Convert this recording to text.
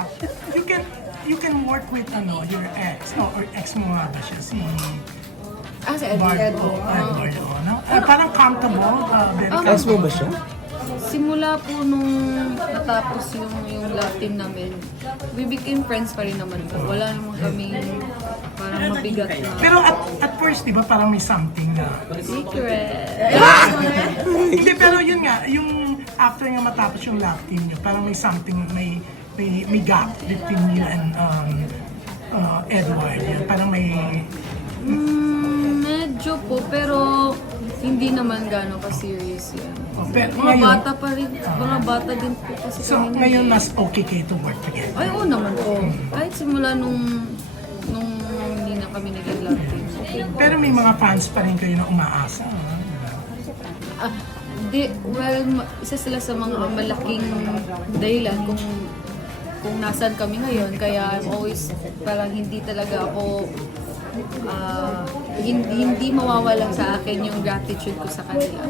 gap, you can work with your ex or ex mo nga ba siya si Si Edward. Edward. Parang comfortable, very Okay. Ex mo ba siya? Simula po nung natapos yung love team namin, we became friends pa rin naman po. Wala naman kaming parang mabigat na Pero at first, di ba, parang may something na... secret. Hindi, pero yun nga, yung after nga matapos yung love team nyo, parang may something, may gap between you and Edward. Yun. Parang may... Medyo po, pero hindi naman gano'n ka-serious yan. Pero Mga ngayon, bata pa rin, mga bata din po kasi so kami. ngayon, mas okay kayo to work together. Ay, oo naman po. Kahit simula nung hindi na kami naging love team. Pero may mga fans pa rin kayo na umaasa. Isa sila sa mga malaking dahilan kung nasaan kami ngayon. Kaya I'm always, parang hindi talaga ako, hindi mawawala sa akin yung gratitude ko sa kanila.